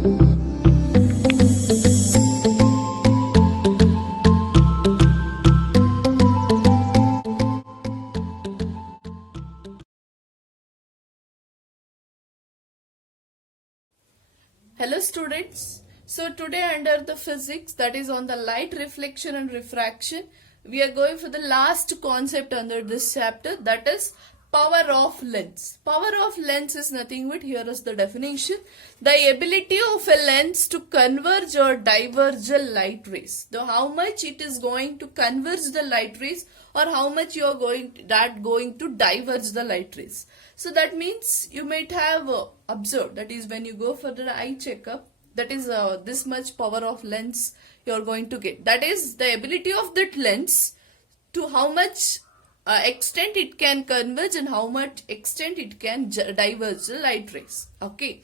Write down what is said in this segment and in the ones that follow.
Hello students. So today under the physics, that is on the light reflection and refraction, we are going for the last concept under this chapter, that is power of lens. Power of lens is nothing but, here is the definition: the ability of a lens to converge or diverge a light rays. So how much it is going to converge the light rays, or how much you are going to diverge the light rays. So that means you might have observed, that is when you go for the eye checkup, that is this much power of lens you are going to get. That is the ability of that lens to how much extent it can converge and how much extent it can diverge the light rays. Okay.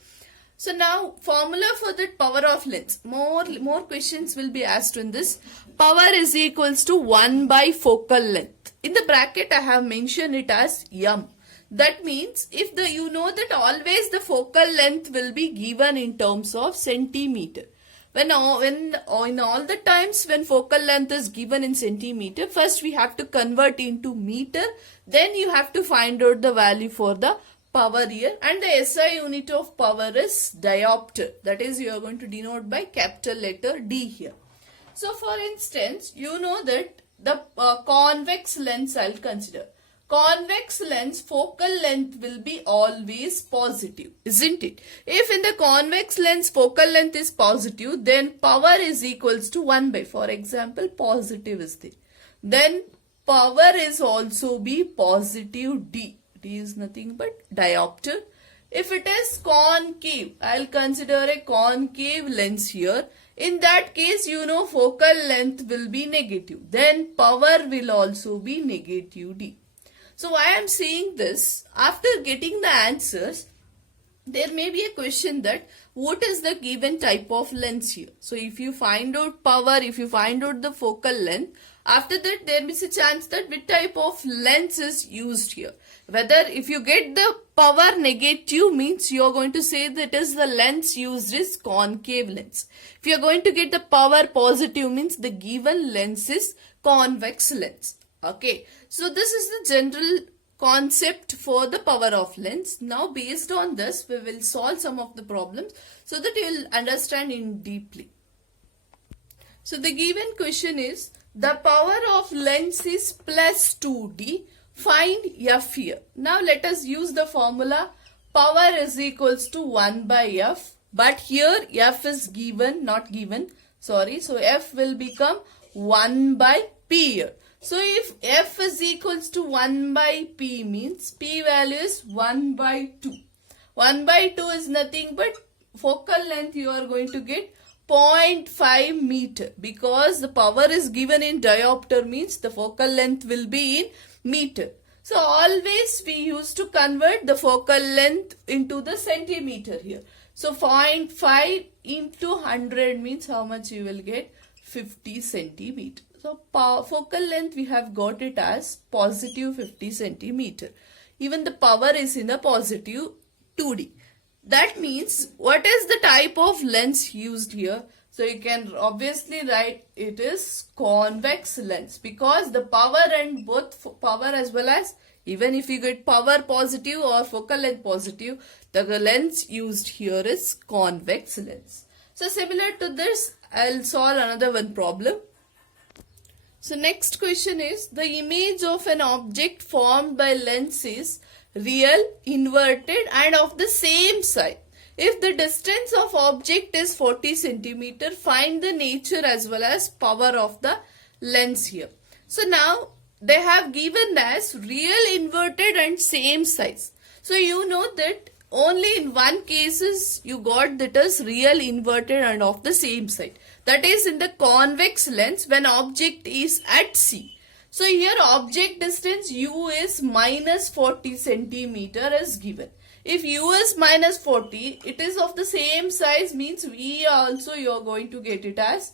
So now formula for that power of lens. More questions will be asked in this. Power is equals to 1 by focal length. In the bracket I have mentioned it as m. That means if you know that always the focal length will be given in terms of centimeter. In all the times when focal length is given in centimeter, first we have to convert into meter. Then you have to find out the value for the power here. And the SI unit of power is diopter. That is, you are going to denote by capital letter D here. So for instance, you know that the convex lens I'll consider. Convex lens focal length will be always positive, isn't it? If in the convex lens focal length is positive, then power is equals to 1 by, for example, positive is there. Then power is also be positive D. D is nothing but diopter. If it is concave, I'll consider a concave lens here. In that case, you know focal length will be negative. Then power will also be negative D. So why I am saying this, after getting the answers, there may be a question that what is the given type of lens here. So if you find out power, if you find out the focal length, after that there is a chance that which type of lens is used here. Whether if you get the power negative means you are going to say that is the lens used is concave lens. If you are going to get the power positive means the given lens is convex lens. Okay, so this is the general concept for the power of lens. Now based on this, we will solve some of the problems so that you will understand in deeply. So the given question is, the power of lens is plus 2D. Find F here. Now let us use the formula. Power is equals to 1 by F. But here F is given, not given. Sorry. So F will become 1 by P here. So if F is equals to 1 by P means P value is 1 by 2. 1 by 2 is nothing but focal length you are going to get 0.5 meter, because the power is given in diopter means the focal length will be in meter. So always we used to convert the focal length into the centimeter here. So 0.5 into 100 means how much you will get? 50 centimeter. So focal length we have got it as positive 50 centimeter. Even the power is in the positive 2D. That means what is the type of lens used here? So you can obviously write it is convex lens, because the power and both power as well as even if you get power positive or focal length positive, the lens used here is convex lens. So similar to this, I'll solve another one problem. So next question is, the image of an object formed by lens is real, inverted and of the same size. If the distance of object is 40 centimeter, find the nature as well as power of the lens here. So now they have given as real, inverted and same size. So you know that only in one cases you got that is real, inverted and of the same size. That is in the convex lens when object is at C. So here object distance U is minus 40 centimeter is given. If U is minus 40, it is of the same size means V also you are going to get it as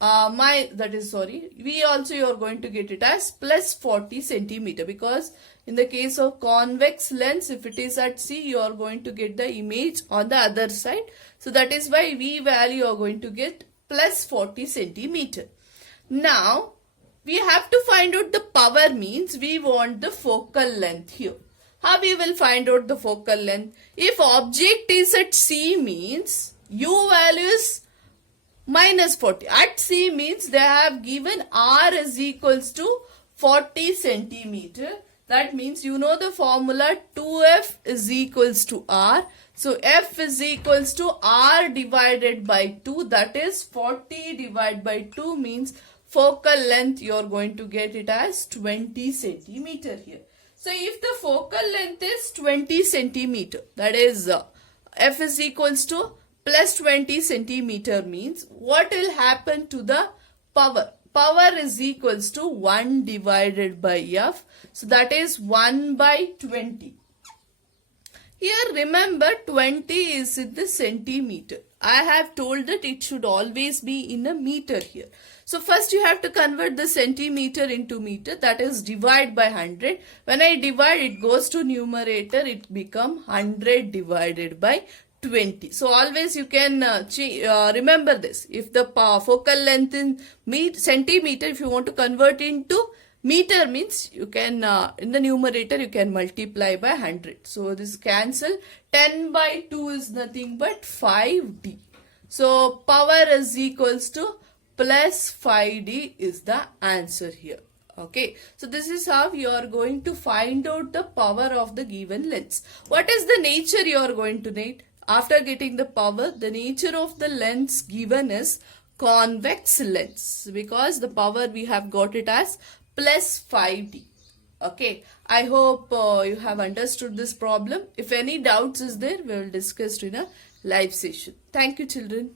V also you are going to get it as plus 40 centimeter, because In the case of convex lens, if it is at C, you are going to get the image on the other side. So that is why V value you are going to get plus 40 centimeter. Now, we have to find out the power, means we want the focal length here. How we will find out the focal length? If object is at C, means U value is minus 40. At C means they have given R is equals to 40 centimeter. That means you know the formula 2F is equals to R. So F is equals to R divided by 2. That is 40 divided by 2 means focal length you are going to get it as 20 centimeter here. So if the focal length is 20 centimeter, that is F is equals to plus 20 centimeter, means what will happen to the power? Power is equals to 1 divided by F. So that is 1 by 20. Here remember 20 is in the centimeter. I have told that it should always be in a meter here. So first you have to convert the centimeter into meter, that is divide by 100. When I divide, it goes to numerator, it become 100 divided by 20. So always you can remember this. If the focal length in centimeter, if you want to convert into meter, means you can in the numerator you can multiply by 100. So this cancel. 10 by 2 is nothing but 5D. So power is equals to plus 5D is the answer here. Okay, so this is how you are going to find out the power of the given lens. What is the nature you are going to need? After getting the power, the nature of the lens given is convex lens, because the power we have got it as plus 5D. Okay, I hope you have understood this problem. If any doubts is there, we will discuss in a live session. Thank you, children.